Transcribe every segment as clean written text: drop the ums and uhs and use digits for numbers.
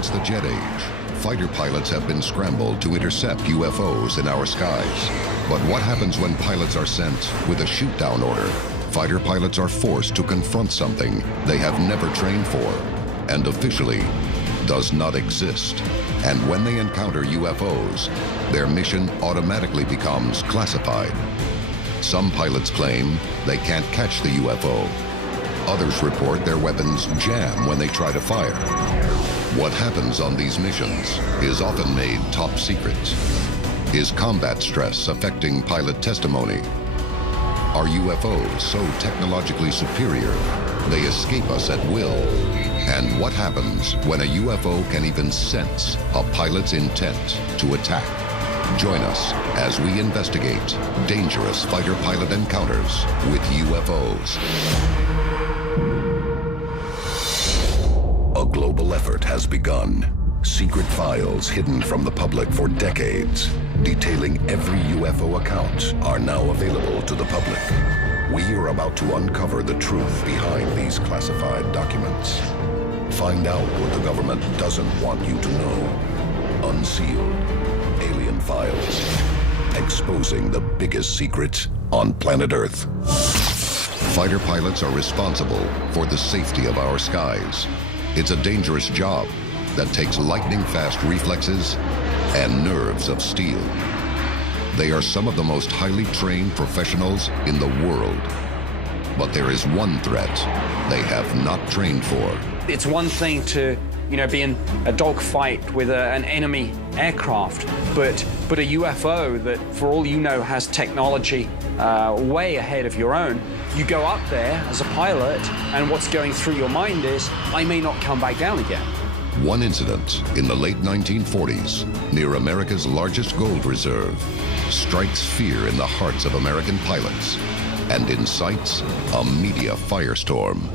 Since the jet age, fighter pilots have been scrambled to intercept UFOs in our skies. But what happens when pilots are sent with a shoot-down order? Fighter pilots are forced to confront something they have never trained for, and officially does not exist. And when they encounter UFOs, their mission automatically becomes classified. Some pilots claim they can't catch the UFO. Others report their weapons jam when they try to fire. What happens on these missions is often made top secret. Is combat stress affecting pilot testimony? Are UFOs so technologically superior they escape us at will? And what happens when a UFO can even sense a pilot's intent to attack? Join us as we investigate dangerous fighter-pilot encounters with UFOs. A global effort has begun. Secret files hidden from the public for decades, detailing every UFO account, are now available to the public. We are about to uncover the truth behind these classified documents. Find out what the government doesn't want you to know. Unsealed. Alien Files. Exposing the biggest secret on planet Earth. Fighter pilots are responsible for the safety of our skies. It's a dangerous job that takes lightning-fast reflexes and nerves of steel. They are some of the most highly trained professionals in the world. But there is one threat they have not trained for. It's one thing to, be in a dogfight with an enemy aircraft, but a UFO that, for all you know, has technology way ahead of your own. You go up there as a pilot, and what's going through your mind is, I may not come back down again. One incident in the late 1940s, near America's largest gold reserve, strikes fear in the hearts of American pilots and incites a media firestorm.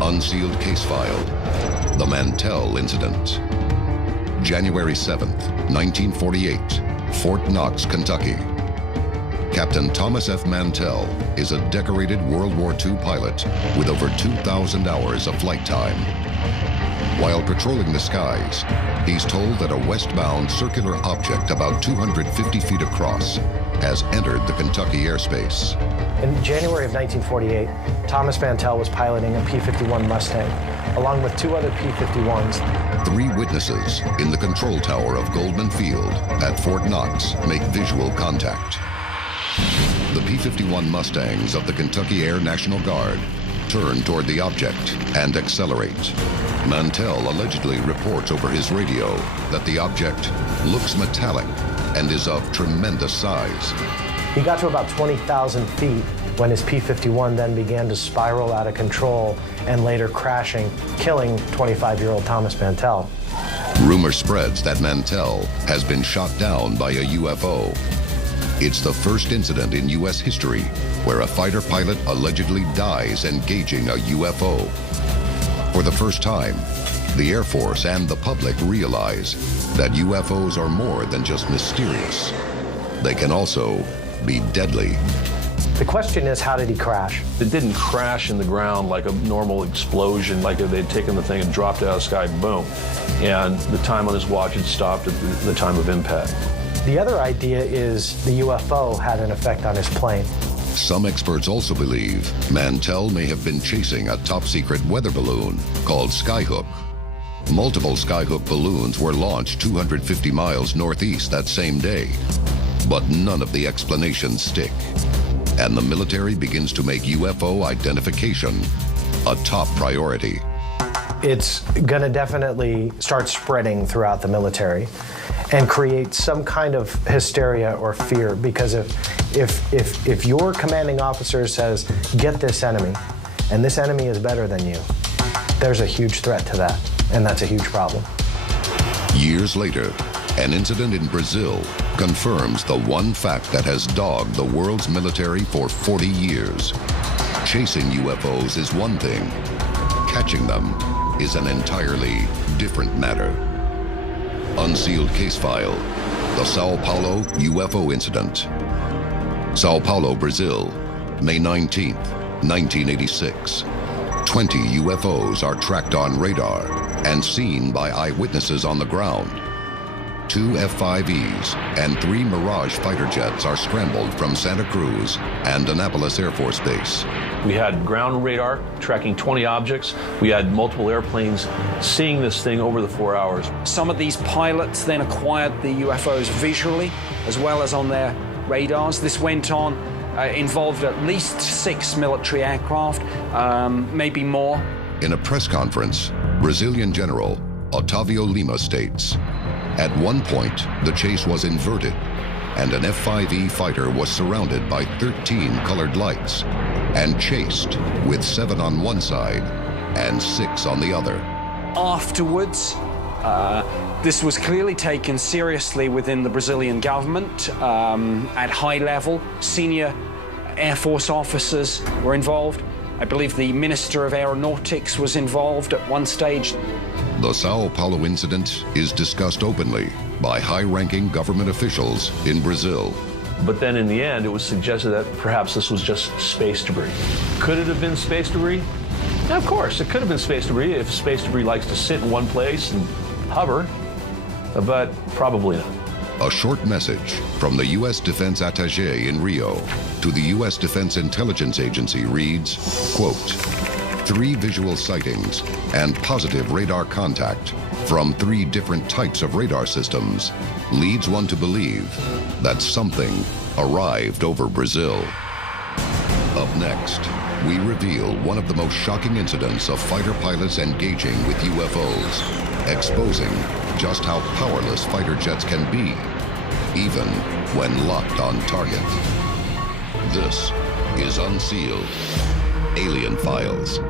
Unsealed case file, the Mantell incident. January 7th, 1948, Fort Knox, Kentucky. Captain Thomas F. Mantell is a decorated World War II pilot with over 2,000 hours of flight time. While patrolling the skies, he's told that a westbound circular object about 250 feet across has entered the Kentucky airspace. In January of 1948, Thomas Mantell was piloting a P-51 Mustang, along with two other P-51s. 3 witnesses in the control tower of Goldman Field at Fort Knox make visual contact. The P-51 Mustangs of the Kentucky Air National Guard turn toward the object and accelerate. Mantell allegedly reports over his radio that the object looks metallic and is of tremendous size. He got to about 20,000 feet when his P-51 then began to spiral out of control and later crashing, killing 25-year-old Thomas Mantell. Rumor spreads that Mantell has been shot down by a UFO. It's the first incident in U.S. history where a fighter pilot allegedly dies engaging a UFO. For the first time, the Air Force and the public realize that UFOs are more than just mysterious. They can also be deadly. The question is, how did he crash? It didn't crash in the ground like a normal explosion, like if they'd taken the thing and dropped it out of the sky, boom. And the time on his watch had stopped at the time of impact. The other idea is the UFO had an effect on his plane. Some experts also believe Mantell may have been chasing a top-secret weather balloon called Skyhook. Multiple Skyhook balloons were launched 250 miles northeast that same day, but none of the explanations stick. And the military begins to make UFO identification a top priority. It's going to definitely start spreading throughout the military and create some kind of hysteria or fear, because if your commanding officer says, get this enemy, and this enemy is better than you, there's a huge threat to that, and that's a huge problem. Years later, an incident in Brazil confirms the one fact that has dogged the world's military for 40 years. Chasing UFOs is one thing. Catching them is an entirely different matter. Unsealed case file, the Sao Paulo UFO incident. Sao Paulo, Brazil, May 19th, 1986. 20 UFOs are tracked on radar and seen by eyewitnesses on the ground. 2 F-5Es and 3 Mirage fighter jets are scrambled from Santa Cruz and Annapolis Air Force Base. We had ground radar tracking 20 objects. We had multiple airplanes seeing this thing over the 4 hours. Some of these pilots then acquired the UFOs visually as well as on their radars. This went on, involved at least 6 military aircraft, maybe more. In a press conference, Brazilian General Otávio Lima states, "At one point, the chase was inverted, and an F-5E fighter was surrounded by 13 colored lights and chased with 7 on one side and 6 on the other." Afterwards, this was clearly taken seriously within the Brazilian government at high level. Senior Air Force officers were involved. I believe the Minister of Aeronautics was involved at one stage. The Sao Paulo incident is discussed openly by high-ranking government officials in Brazil. But then in the end, it was suggested that perhaps this was just space debris. Could it have been space debris? Yeah, of course, it could have been space debris if space debris likes to sit in one place and hover, but probably not. A short message from the U.S. Defense Attaché in Rio to the U.S. Defense Intelligence Agency reads, quote, "3 visual sightings and positive radar contact from 3 different types of radar systems leads one to believe that something arrived over Brazil." Up next, we reveal one of the most shocking incidents of fighter pilots engaging with UFOs, exposing just how powerless fighter jets can be, even when locked on target. This is Unsealed, Alien Files.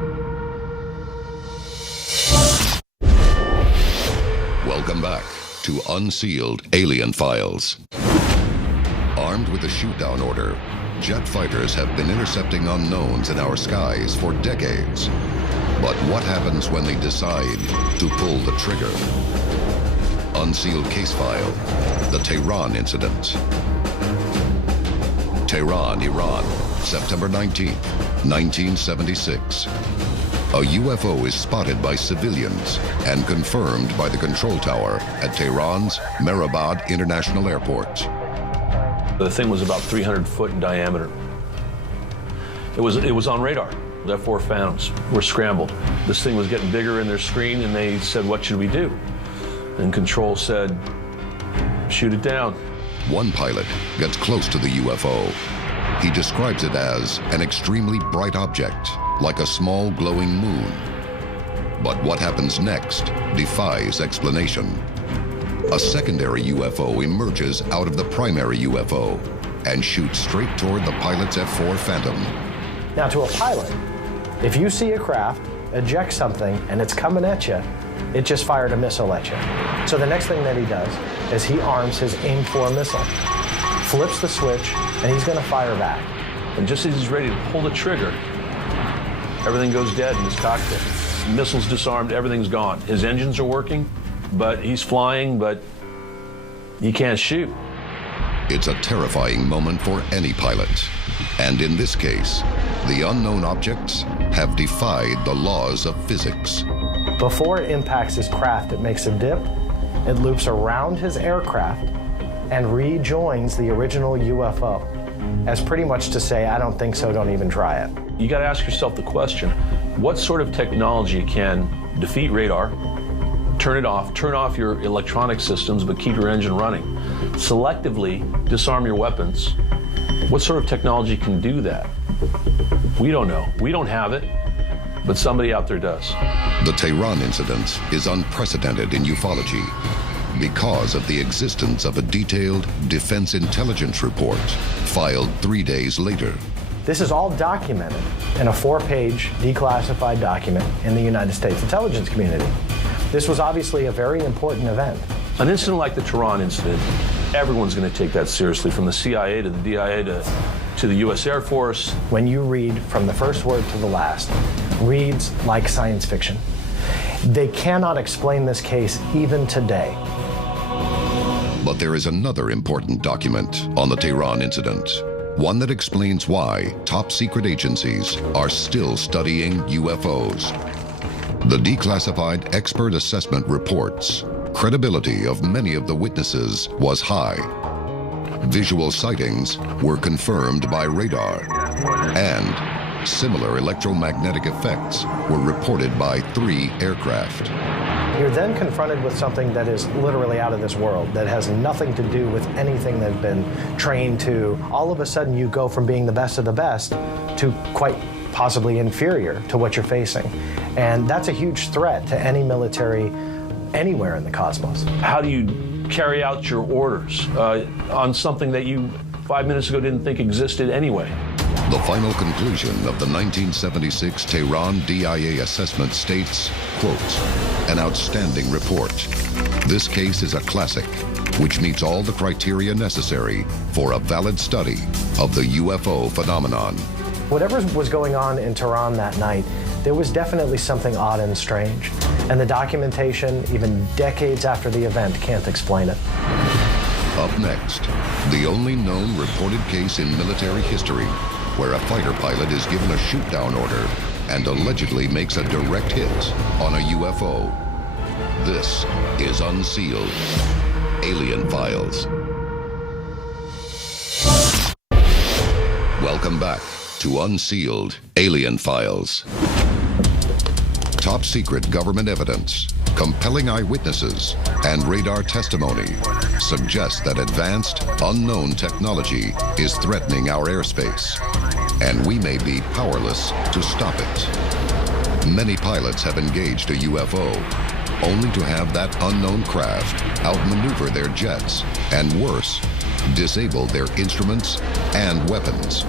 Welcome back to Unsealed Alien Files. Armed with a shoot-down order, jet fighters have been intercepting unknowns in our skies for decades. But what happens when they decide to pull the trigger? Unsealed case file, the Tehran incident. Tehran, Iran, September 19th, 1976. A UFO is spotted by civilians and confirmed by the control tower at Tehran's Mehrabad International Airport. The thing was about 300 foot in diameter. It was on radar. The F-4 Phantoms were scrambled. This thing was getting bigger in their screen, and they said, "What should we do?" And control said, "Shoot it down." One pilot gets close to the UFO. He describes it as an extremely bright object, like a small glowing moon. But what happens next defies explanation. A secondary UFO emerges out of the primary UFO and shoots straight toward the pilot's F-4 Phantom. Now, to a pilot, if you see a craft eject something and it's coming at you, it just fired a missile at you. So the next thing that he does is he arms his AIM-4 missile, flips the switch, and he's going to fire back. And just as he's ready to pull the trigger, everything goes dead in his cockpit. Missiles disarmed, everything's gone. His engines are working, but he's flying, but he can't shoot. It's a terrifying moment for any pilot. And in this case, the unknown objects have defied the laws of physics. Before it impacts his craft, it makes a dip, it loops around his aircraft, and rejoins the original UFO, as pretty much to say, "I don't think so, don't even try it." You got to ask yourself the question, what sort of technology can defeat radar, turn off your electronic systems, but keep your engine running, selectively disarm your weapons? What sort of technology can do that? We don't know. We don't have it, but somebody out there does. The Tehran incident is unprecedented in ufology because of the existence of a detailed defense intelligence report filed 3 days later. This is all documented in a 4-page declassified document in the United States intelligence community. This was obviously a very important event. An incident like the Tehran incident, everyone's going to take that seriously, from the CIA to the DIA to the U.S. Air Force. When you read from the first word to the last, reads like science fiction. They cannot explain this case even today. But there is another important document on the Tehran incident, one that explains why top secret agencies are still studying UFOs. The declassified expert assessment reports credibility of many of the witnesses was high. Visual sightings were confirmed by radar, and similar electromagnetic effects were reported by 3 aircraft. You're then confronted with something that is literally out of this world, that has nothing to do with anything they've been trained to. All of a sudden, you go from being the best of the best to quite possibly inferior to what you're facing. And that's a huge threat to any military anywhere in the cosmos. How do you carry out your orders on something that you 5 minutes ago didn't think existed anyway? The final conclusion of the 1976 Tehran DIA assessment states, quote, "An outstanding report. This case is a classic, which meets all the criteria necessary for a valid study of the UFO phenomenon." Whatever was going on in Tehran that night, there was definitely something odd and strange. And the documentation, even decades after the event, can't explain it. Up next, the only known reported case in military history where a fighter pilot is given a shoot-down order and allegedly makes a direct hit on a UFO. This is Unsealed, Alien Files. Welcome back to Unsealed, Alien Files. Top secret government evidence, compelling eyewitnesses, and radar testimony suggest that advanced, unknown technology is threatening our airspace, and we may be powerless to stop it. Many pilots have engaged a UFO, only to have that unknown craft outmaneuver their jets, and worse, disable their instruments and weapons.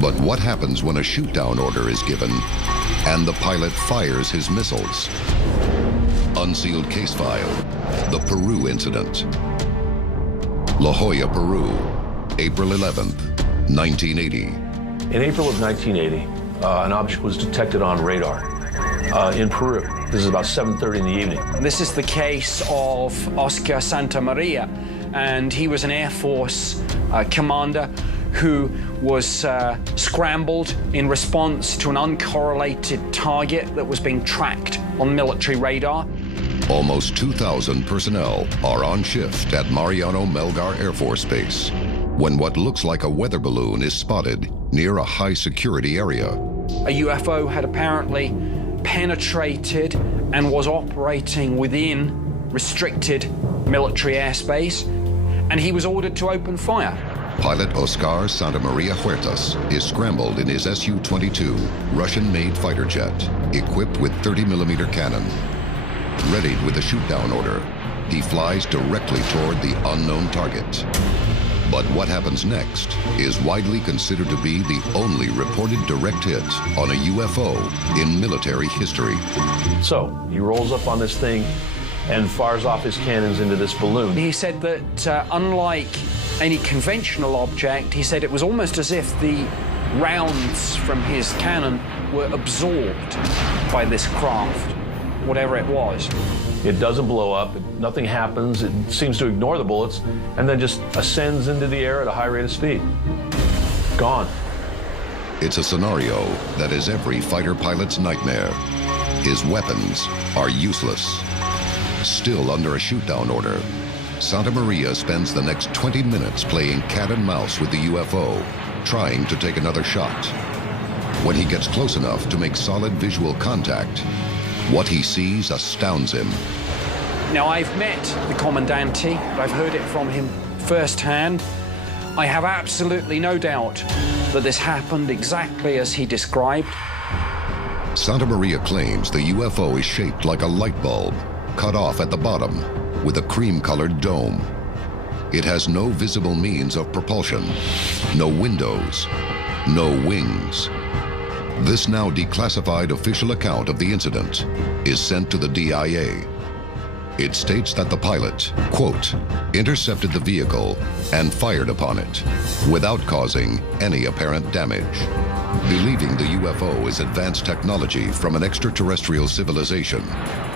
But what happens when a shoot-down order is given and the pilot fires his missiles? Unsealed case file, the Peru incident. La Jolla, Peru, April 11th, 1980. In April of 1980, an object was detected on radar in Peru. This is about 7:30 in the evening. This is the case of Oscar Santamaria, and he was an Air Force commander who was scrambled in response to an uncorrelated target that was being tracked on military radar. Almost 2,000 personnel are on shift at Mariano Melgar Air Force Base when what looks like a weather balloon is spotted near a high-security area. A UFO had apparently penetrated and was operating within restricted military airspace, and he was ordered to open fire. Pilot Oscar Santamaria Huertas is scrambled in his Su-22 Russian-made fighter jet, equipped with 30mm cannon. Readied with a shoot-down order, he flies directly toward the unknown target. But what happens next is widely considered to be the only reported direct hit on a UFO in military history. So he rolls up on this thing and fires off his cannons into this balloon. He said that unlike any conventional object, he said it was almost as if the rounds from his cannon were absorbed by this craft, whatever it was. It doesn't blow up, nothing happens, it seems to ignore the bullets, and then just ascends into the air at a high rate of speed. Gone. It's a scenario that is every fighter pilot's nightmare. His weapons are useless. Still under a shoot-down order, Santamaria spends the next 20 minutes playing cat and mouse with the UFO, trying to take another shot. When he gets close enough to make solid visual contact, what he sees astounds him. Now, I've met the Commandante, I've heard it from him firsthand. I have absolutely no doubt that this happened exactly as he described. Santamaria claims the UFO is shaped like a light bulb, cut off at the bottom, with a cream-colored dome. It has no visible means of propulsion, no windows, no wings. This now declassified official account of the incident is sent to the DIA. It states that the pilot, quote, intercepted the vehicle and fired upon it without causing any apparent damage. Believing the UFO is advanced technology from an extraterrestrial civilization,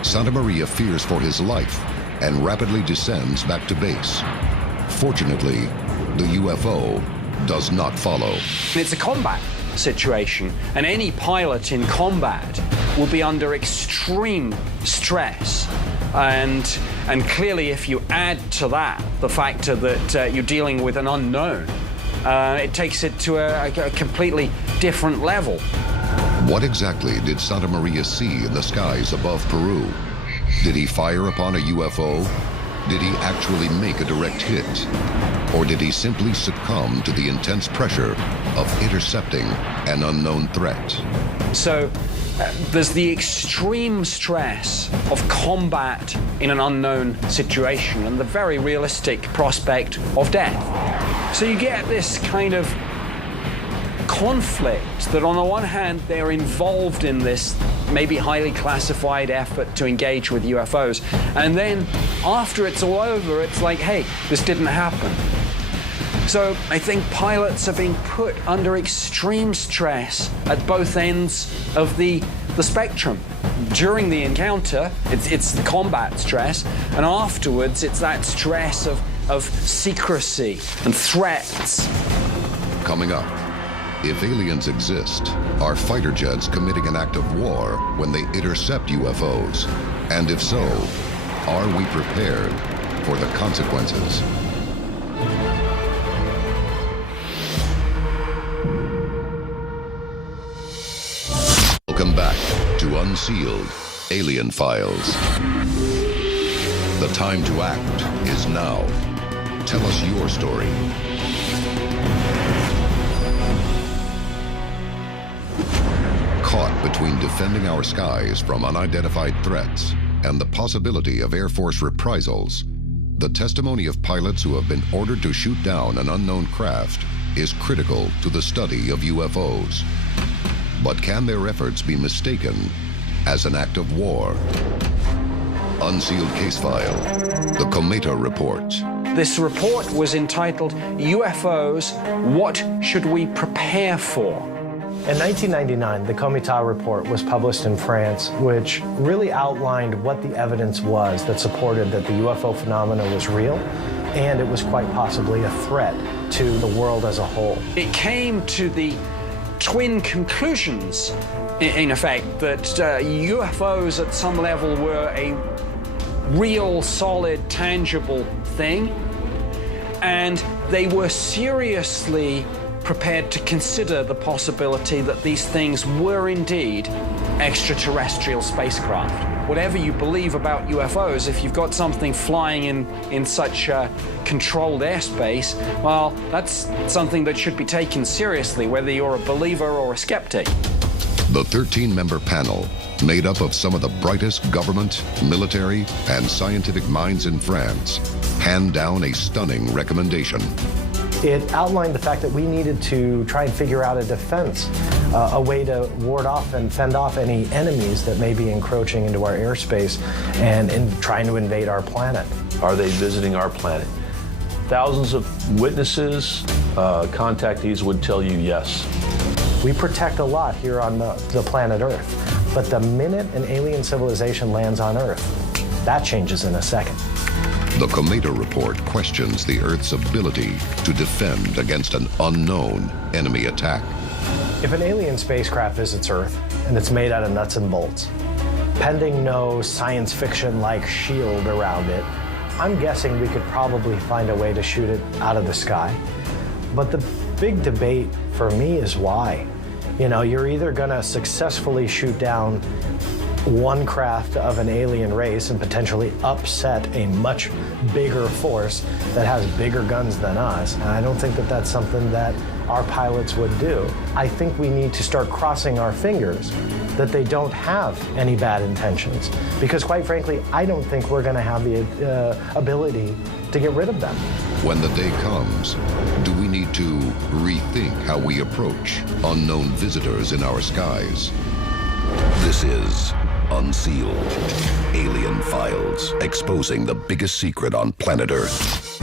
Santamaria fears for his life and rapidly descends back to base. Fortunately, the UFO does not follow. It's a combat situation, and any pilot in combat will be under extreme stress. And clearly, if you add to that the factor that you're dealing with an unknown, it takes it to a completely different level. What exactly did Santa Maria see in the skies above Peru? Did he fire upon a UFO? Did he actually make a direct hit? Or did he simply succumb to the intense pressure of intercepting an unknown threat? So there's the extreme stress of combat in an unknown situation and the very realistic prospect of death. So you get this kind of conflict that on the one hand they're involved in this maybe highly classified effort to engage with UFOs, and then after it's all over it's like, hey, this didn't happen. So I think pilots are being put under extreme stress at both ends of the spectrum. During the encounter, it's the combat stress, and afterwards it's that stress of secrecy and threats. Coming up, if aliens exist, are fighter jets committing an act of war when they intercept UFOs? And if so, are we prepared for the consequences? Welcome back to Unsealed, Alien Files. The time to act is now. Tell us your story. Caught between defending our skies from unidentified threats and the possibility of Air Force reprisals, the testimony of pilots who have been ordered to shoot down an unknown craft is critical to the study of UFOs. But can their efforts be mistaken as an act of war? Unsealed case file, the Cometa Report. This report was entitled UFOs, What Should We Prepare For? In 1999, the Cometa Report was published in France, which really outlined what the evidence was that supported that the UFO phenomena was real, and it was quite possibly a threat to the world as a whole. It came to the twin conclusions, in effect, that UFOs at some level were a real, solid, tangible thing, and they were seriously prepared to consider the possibility that these things were indeed extraterrestrial spacecraft. Whatever you believe about UFOs, if you've got something flying in such controlled airspace, well, that's something that should be taken seriously, whether you're a believer or a skeptic. The 13-member panel, made up of some of the brightest government, military, and scientific minds in France, hand down a stunning recommendation. It outlined the fact that we needed to try and figure out a defense, a way to ward off and fend off any enemies that may be encroaching into our airspace and trying to invade our planet. Are they visiting our planet? Thousands of witnesses, contactees would tell you yes. We protect a lot here on the planet Earth, but the minute an alien civilization lands on Earth, that changes in a second. The Cometa Report questions the Earth's ability to defend against an unknown enemy attack. If an alien spacecraft visits Earth and it's made out of nuts and bolts, pending no science fiction-like shield around it, I'm guessing we could probably find a way to shoot it out of the sky. But the big debate for me is why. You know, you're either gonna successfully shoot down one craft of an alien race and potentially upset a much bigger force that has bigger guns than us. And I don't think that that's something that our pilots would do. I think we need to start crossing our fingers that they don't have any bad intentions. Because quite frankly, I don't think we're gonna have the ability to get rid of them. When the day comes, do we need to rethink how we approach unknown visitors in our skies? This is Unsealed, Alien Files, exposing the biggest secret on planet Earth.